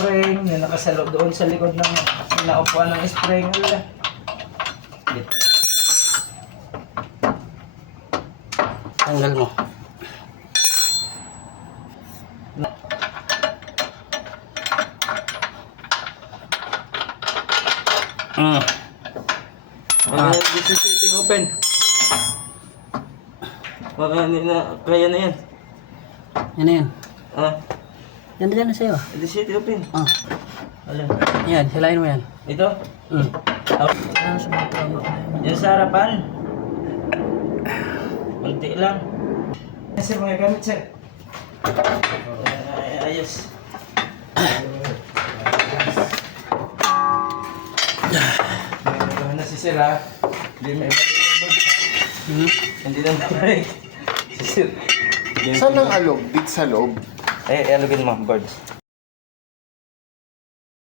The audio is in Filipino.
spring na nakasalo doon sa likod ng pinaupuan ng spring. Tanggal mo. This is sitting open. Baka hindi na, kaya na yan. Yan na yan. Ah, Yan na sa'yo. this is sitting open. Ah. Alam. Yan, hilahin mo yan. Ito? Ah, sa mga tama. Yan sa harapan. Kunti lang. Yan sir, mga gamit sir. Ayos. Na si sir ha. Hindi may hindi na nabalik. Si sir. Saan ang alog? Dito sa loob? Eh, alugin mo, birds.